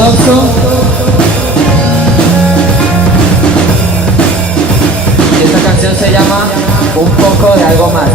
ortodoxo. Y esta canción se llama Un poco de algo más.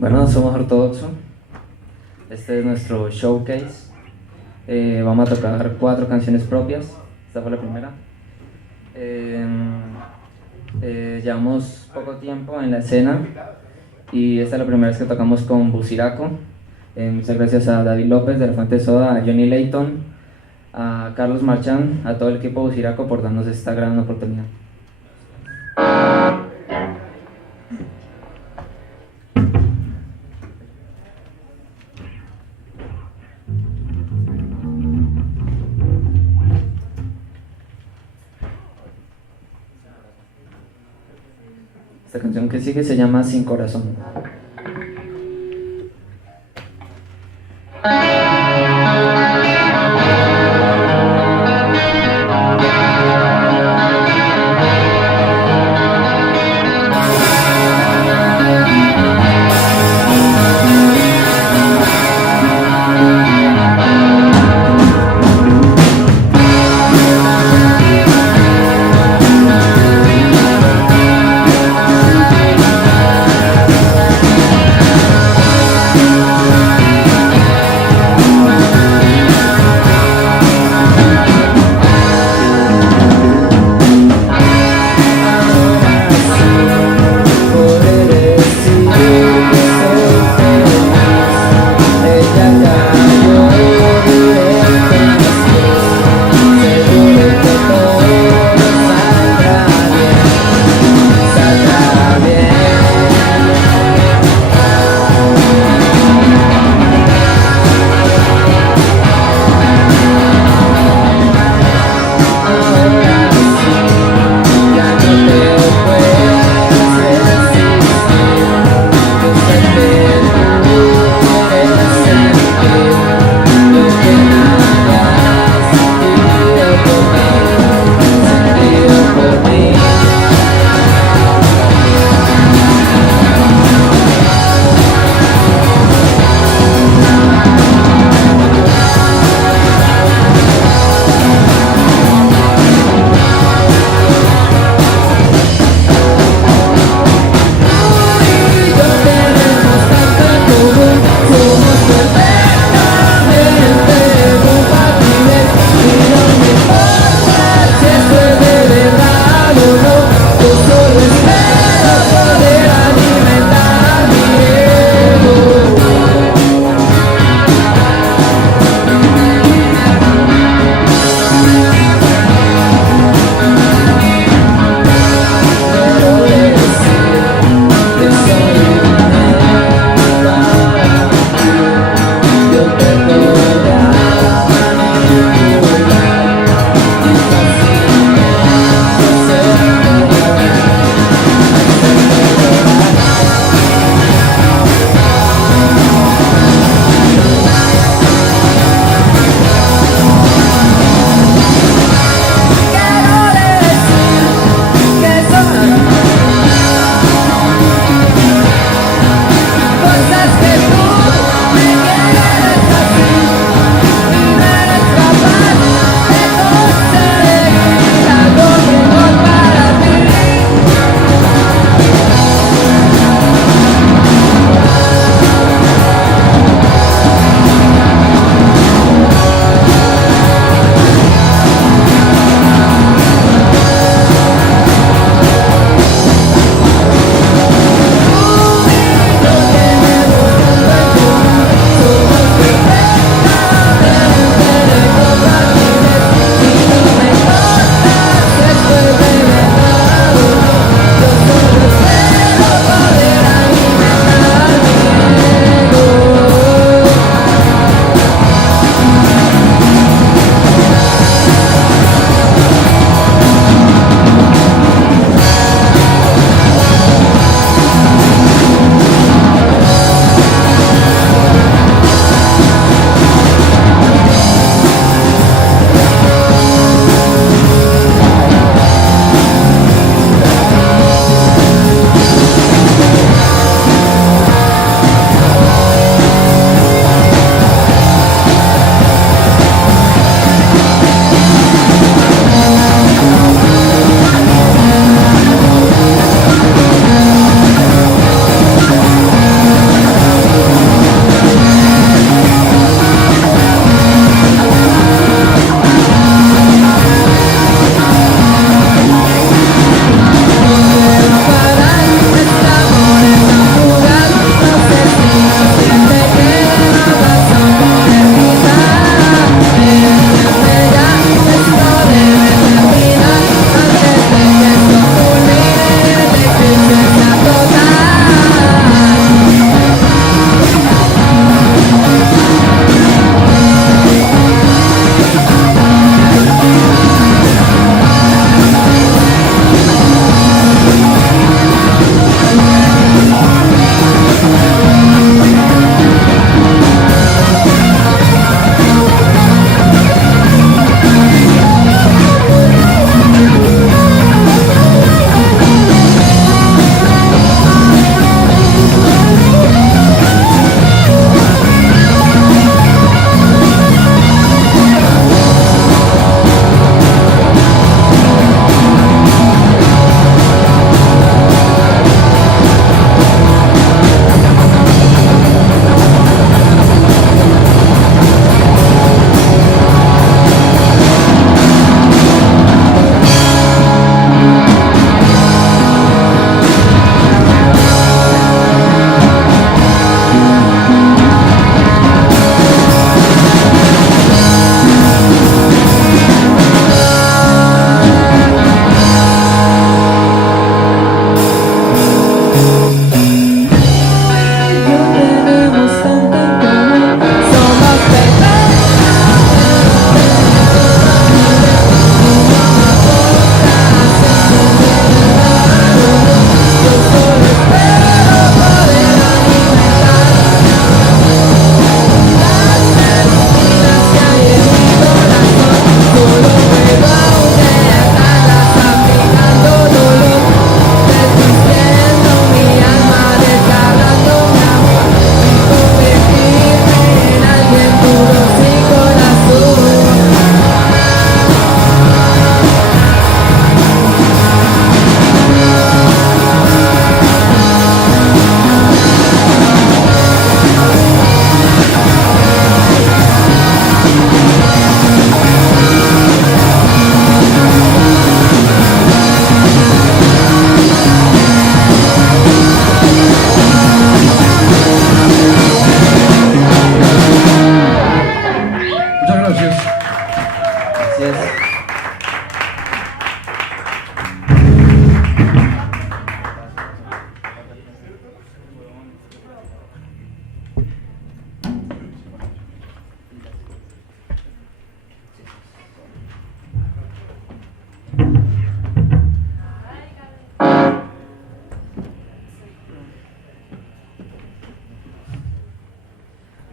Bueno, somos Ortodoxo. Este es nuestro showcase. Vamos a tocar 4 canciones propias. Esta fue la primera. Llevamos poco tiempo en la escena y esta es la primera vez que tocamos con Buciraco. Muchas gracias a David López de La Fuente Soda, a Johnny Layton, a Carlos Marchán, a todo el equipo Buciraco por darnos esta gran oportunidad. Esta canción que sigue se llama Sin Corazón.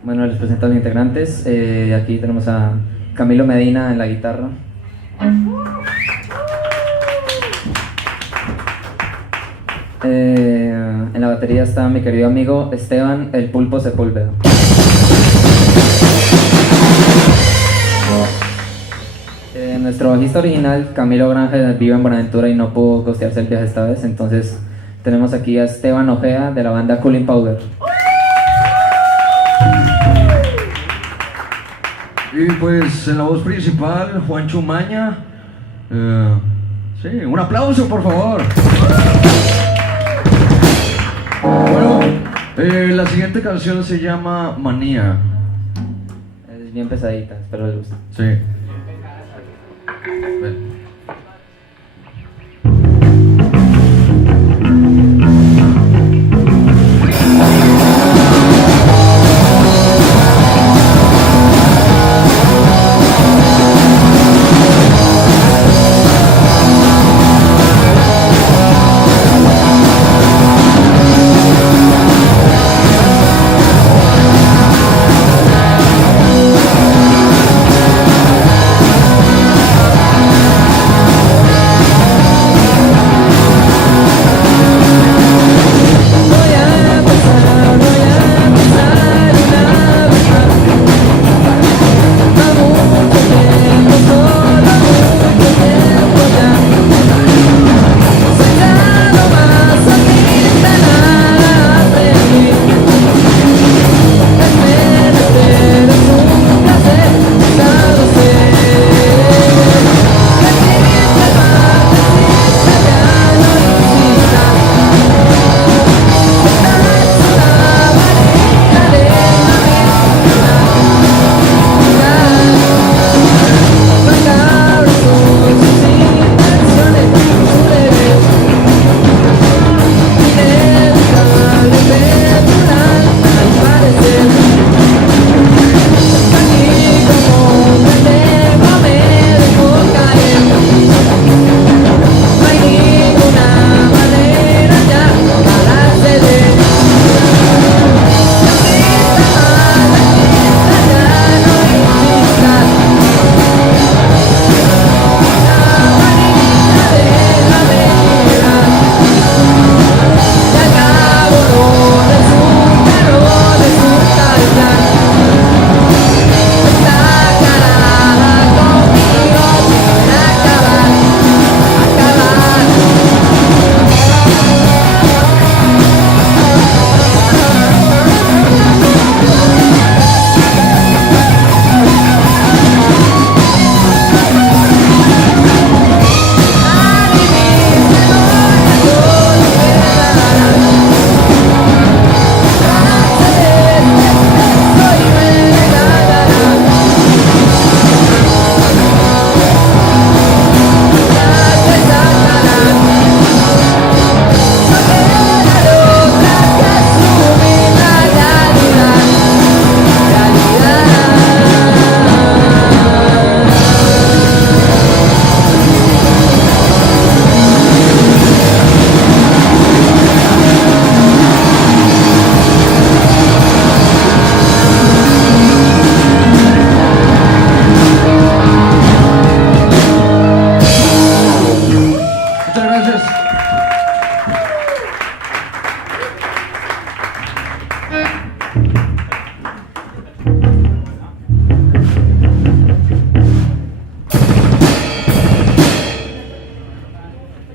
Bueno, les presento a los integrantes. Aquí tenemos a Camilo Medina en la guitarra. En la batería está mi querido amigo Esteban El Pulpo Sepúlveda. Nuestro bajista original, Camilo Granja, vive en Buenaventura y no pudo costearse el viaje esta vez, entonces tenemos aquí a Esteban Ojea de la banda Cooling Powder. Y pues en la voz principal, Juan Chumaña. Sí, un aplauso por favor. Bueno, la siguiente canción se llama Manía. Es bien pesadita, espero les guste. Sí. Ven.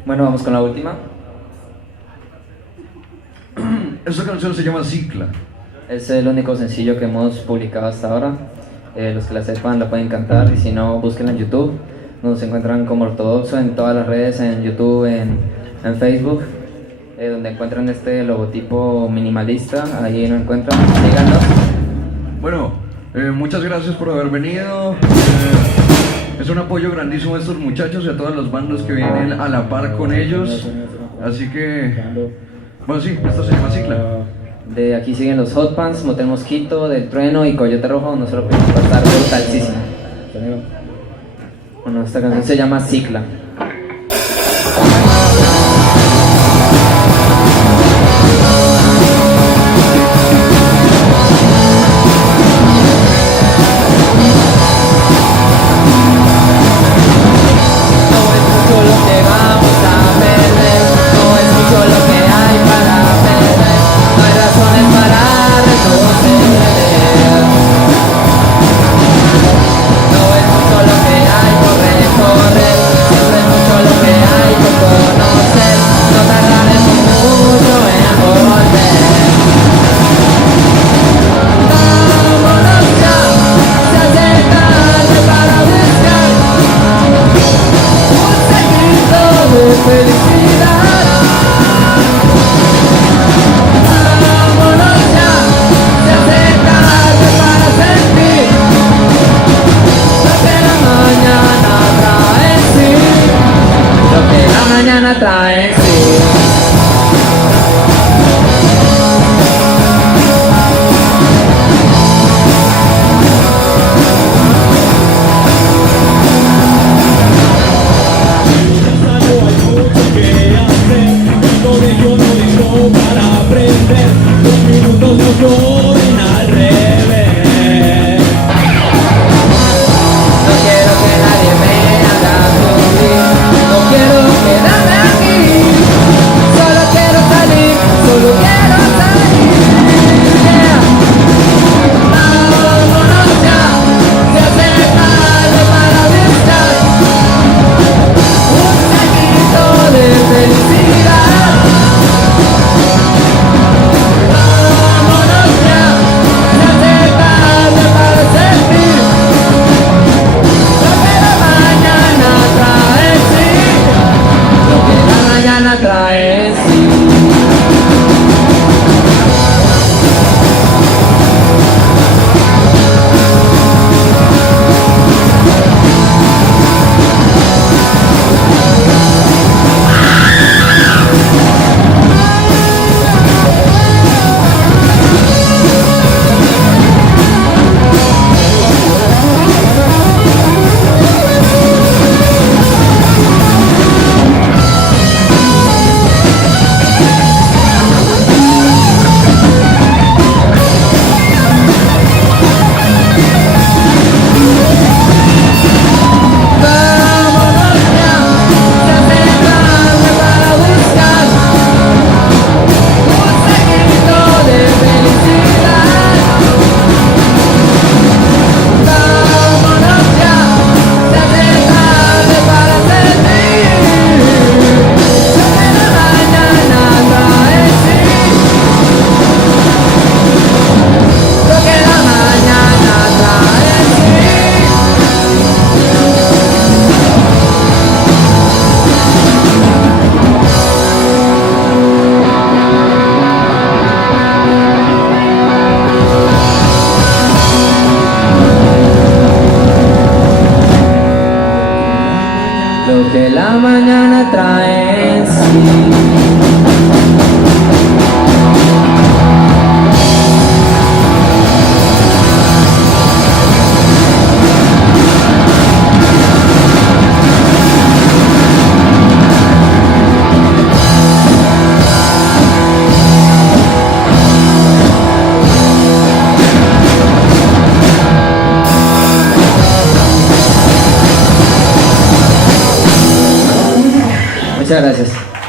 Bueno, vamos con la última. Esta canción se llama Cicla. Es el único sencillo que hemos publicado hasta ahora. Los que la sepan la pueden cantar y si no, búsquenla en YouTube. Nos encuentran como Ortodoxo en todas las redes, en YouTube, en Facebook, donde encuentran este logotipo minimalista. Ahí lo encuentran, síganos. Bueno, muchas gracias por haber venido. Es un apoyo grandísimo a estos muchachos y a todas las bandas que vienen a la par con ellos. Así que, bueno, sí, esto se llama Cicla. De aquí siguen los Hot Pants, Motel Mosquito, Del Trueno y Coyote Rojo. No se lo pueden pasar, brutalísimo. Bueno, esta canción se llama Cicla. Muchas gracias.